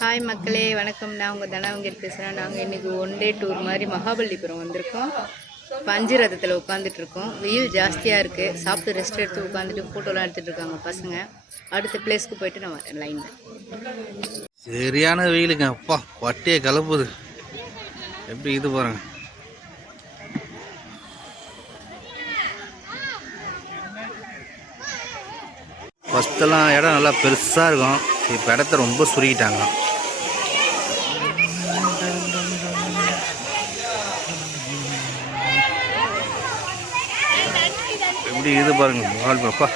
Hi மக்களே, வணக்கம். நான் உங்கள் தனாவங்கர் பேசுகிறேன். நாங்கள் இன்றைக்கி ஒன் டே டூர் மாதிரி மகாபலிபுரம் வந்திருக்கோம். பஞ்சு ரதத்தில் உட்காந்துட்ருக்கோம். வெயில் ஜாஸ்தியாக இருக்குது. சாப்பிட்டு ரெஸ்ட் எடுத்து உட்காந்துட்டு ஃபோட்டோலாம் எடுத்துகிட்டு இருக்காங்க பசங்க. அடுத்த பிளேஸ்க்கு போயிட்டு நான் வரேன் லைனில். சரியான வெயிலுங்க, அப்பா பட்டியை கலப்புது. எப்படி இது பாருங்க. ஃபஸ்ட்டெல்லாம் இடம் நல்லா பெருசாக இருக்கும். இப்போ இடத்த ரொம்ப சுருக்கிட்டாங்க. எப்படி இது பாருங்க மகாபலிபுரப்பா.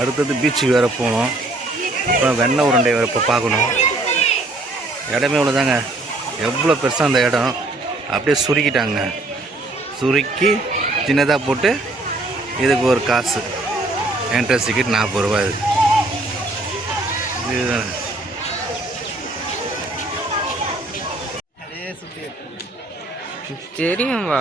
அடுத்தது பீச்சுக்கு வேறு போகணும். அப்புறம் வெண்ணெய் உருண்டை வேறு இப்போ பார்க்கணும். இடமே இவ்வளோதாங்க. எவ்வளோ பெருசாக அந்த இடம் அப்படியே சுருக்கிட்டாங்க. சுருக்கி சின்னதாக போட்டு இதுக்கு ஒரு காசு. என்ட்ரன்ஸ் டிக்கெட் 40 ரூபா. இதுதான் தெரியும்பா.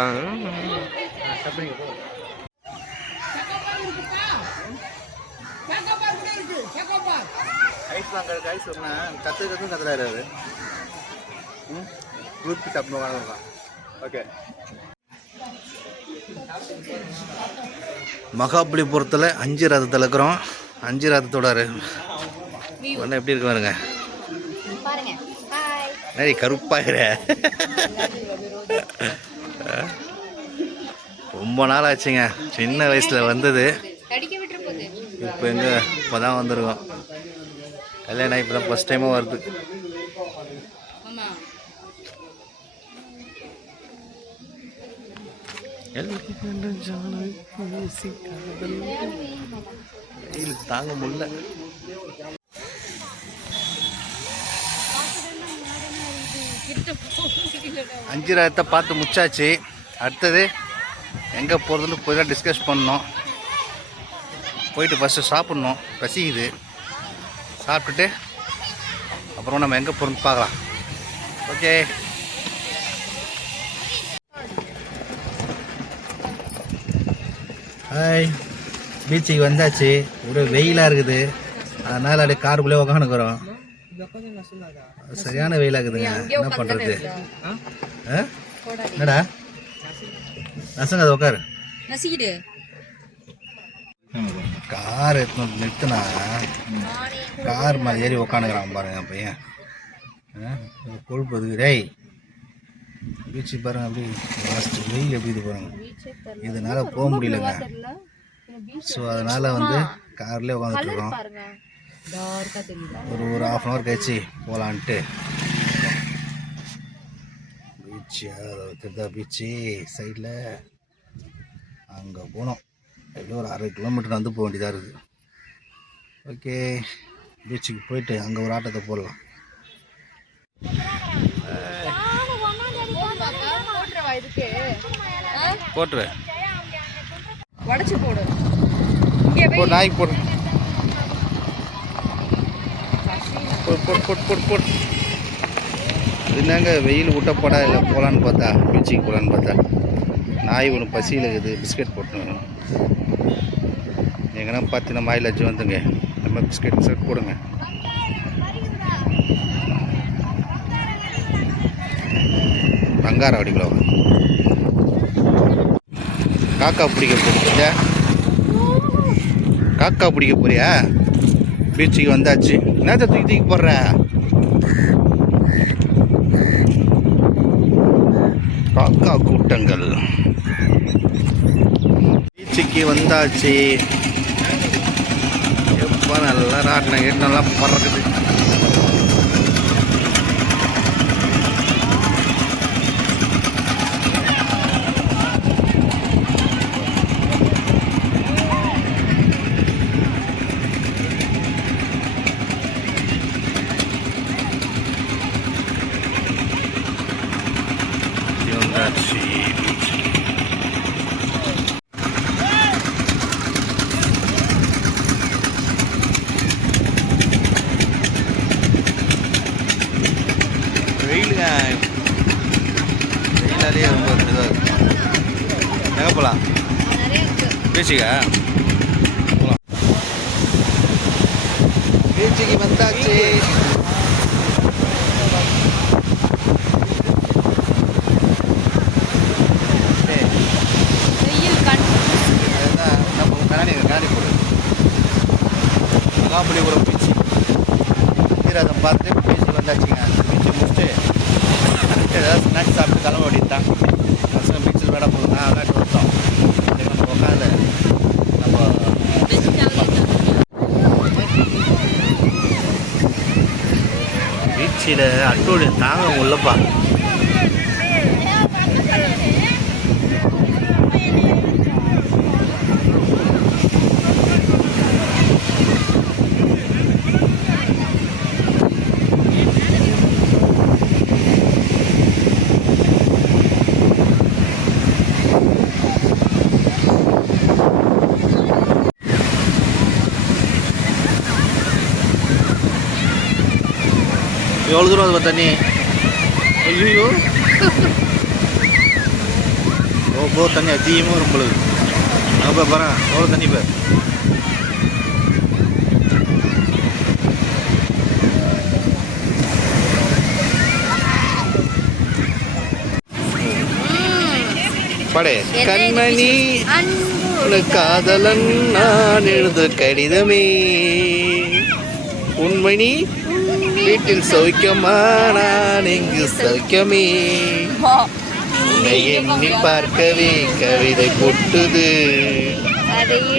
ஐஸ் வாங்க ஐஸ் சொன்னேன். கத்துறாரு. குரூப் சாப்பிடுவாங்க. ஓகே. மகாபலிபுரத்தில் 5 ரதத்தில் இருக்கிறோம். 5 ரதத்தோட ஒன்று எப்படி இருக்கு பாருங்க. நிறைய கருப்பாகிற ரொம்ப நாள் ஆச்சுங்க. சின்ன வயசில் வந்தது. இப்போ எங்கே இப்போ தான் வந்திருக்கோம். கல்யாணம் இப்போ தான் ஃபஸ்ட் டைமாக வருது. தாங்க முடியல. 5 ரதத்தை பார்த்து முச்சாச்சு. அடுத்தது எங்கே போகிறதுன்னு போய் தான் டிஸ்கஸ் பண்ணோம். போயிட்டு ஃபஸ்ட்டு சாப்பிட்ணும். பசிக்குது. சாப்பிட்டுட்டு அப்புறம் நம்ம எங்கே போகிறோன்னு பார்க்கலாம். ஓகே. ஹாய், பீச்சுக்கு வந்தாச்சு. ஒரு வெயிலாக இருக்குது. அதனால் அப்படியே காருக்குள்ளே உக்காந்துக்கிறோம். சரியான வெயிலாக இருக்குதுங்க. என்ன பண்ணுறது? என்னடா நசங்க அதை உட்காரு. கார் எடுத்து நிறுத்தினா கார் மேலே ஏறி உக்காந்துக்கிறான் பாருங்க பையன். கொழுப்பு டேய். பீச்சு பாருங்க. அப்படி லாஸ்ட் வெயில் எப்படி இது பாருங்க. இதனால போக முடியலங்க. ஸோ அதனால் வந்து கார்லேயே உட்காந்துட்ருக்கோம். ஒரு ½ அன் ஹவர் கழிச்சு போகலான்ட்டு. பீச்சு திருதா பீச்சு சைடில் அங்கே போனோம். எப்படியும் ஒரு 1/2 கிலோமீட்டர் வந்து போக வேண்டியதாக இருக்குது. ஓகே, பீச்சுக்கு போயிட்டு அங்கே ஒரு ஆட்டத்தை போடலாம். போட்டுரு நாய்க்கு போடு. போட்டு என்னங்க வெயில் விட்டப்படா இல்லை போகலான்னு பார்த்தா, பீச்சுக்கு போகலான்னு பார்த்தா நாய் ஒன்று பசியில் இருக்குது. பிஸ்கட் போட்டு எங்கன்னா பார்த்து நம்ம ஆயில் வச்சு வந்துங்க. நம்ம பிஸ்கட் போடுங்க. பங்காரம் அடிக்கல. காக்கா பிடிக்க போறீங்க. காக்கா பிடிக்க போறியா? பீச்சுக்கு வந்தாச்சு. என்னத்தை தூக்கி போடுற? காக்கா கூட்டங்கள். பீச்சுக்கு வந்தாச்சு. எப்போ நல்லா ராட்டினம் கேட்டெல்லாம் பறக்குது. வெயிலுங்க. வெயிலாலேயே ரொம்ப இதாக இருக்கும். எங்கே போகலாம்? பீச்சுக்கா போகலாம். பீச்சுக்கு வந்தாச்சு. அதுதான் நம்ம கண்ணாடி போடுது. மகாபலிபுரம் பீச்சு பஞ்சரதம் பார்த்து பீச்சுக்கு வந்தாச்சுங்க. பீச்சை முடிச்சுட்டு ஏதாவது ஸ்நாக்ஸ் சாப்பிட்டு கிளம்ப வேண்டியது தான். பசங்க பீச்சில் விட போகணும்னா விளையாட்டு வந்தோம். வந்து உட்காந்து நம்ம பீச்சில் அட்டோடு தாங்க உள்ளப்பா. எவ்வளோ தூரம் அது தண்ணி? ஐயோ போ தண்ணி அதிகமாக ரொம்பளுது. அப்போ பாரு எவ்வளோ தண்ணி பேர். படே கண்மணி காதலன் நான் எழுத கடிதமே உண்மணி வீட்டில் சௌக்கியமா நான் இங்கு சௌக்கியமே உன்னை எண்ணி பார்க்கவே கவிதை கொட்டுது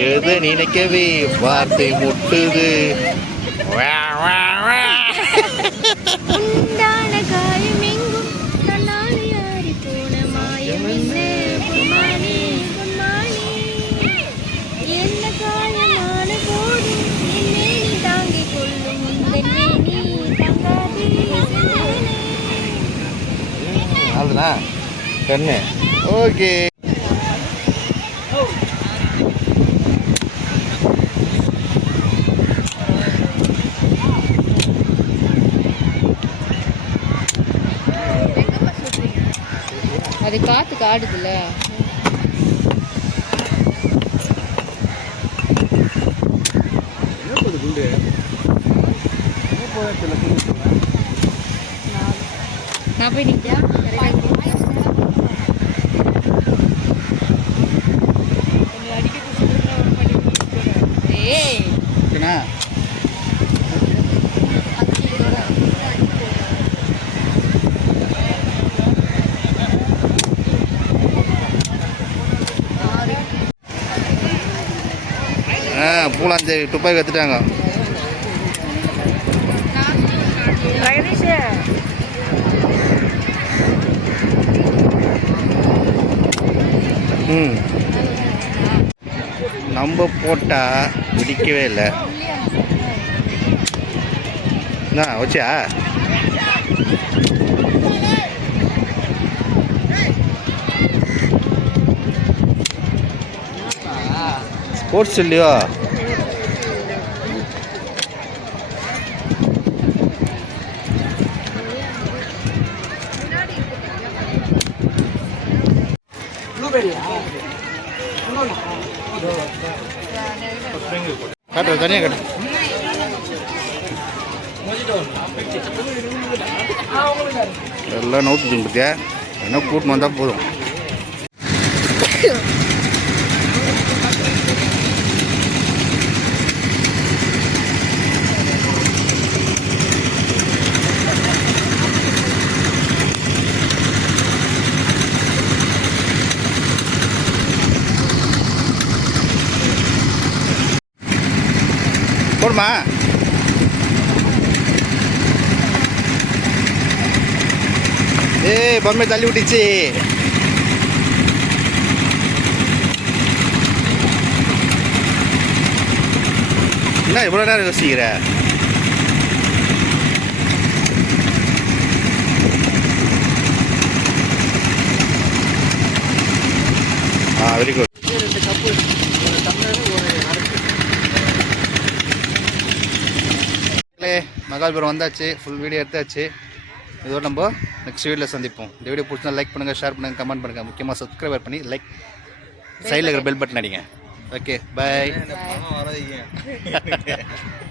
எழுத நினைக்கவே வார்த்தை முட்டுது. அதுனா கண்ணு ஓகே. அது காத்துக்கு ஆடுதுல்ல. நான் போய் நிற்கா பூலாந்தேவி துப்பாக்கி கற்றுட்டாங்க. நம்ம போட்டால் பிடிக்கவே இல்லை. என்ன வச்சா ஸ்போர்ட்ஸ் இல்லையோ? கட்டு தனியாக கட்டு. எல்லாம் நோட்டுங்க பத்தியா என்ன கூட்டின்னு வந்தால் போதும். போடுமா ஏய் பொம்மை தள்ளி விட்டுச்சு. என்ன இவ்வளோ நேரம் யோசிக்கிற? Very good. மகாபலிபுரம் வந்தாச்சு. ஃபுல் வீடியோ எடுத்தாச்சு. இதோட நம்ம நெக்ஸ்ட் வீடியோவில் சந்திப்போம். இந்த வீடியோ பிடிச்சா லைக் பண்ணுங்கள், ஷேர் பண்ணுங்கள், கமெண்ட் பண்ணுங்கள். முக்கியமாக சப்ஸ்கிரைபர் பண்ணி லைக் சைடில் இருக்கிற பெல் பட்டன் அடிங்க. Okay bye.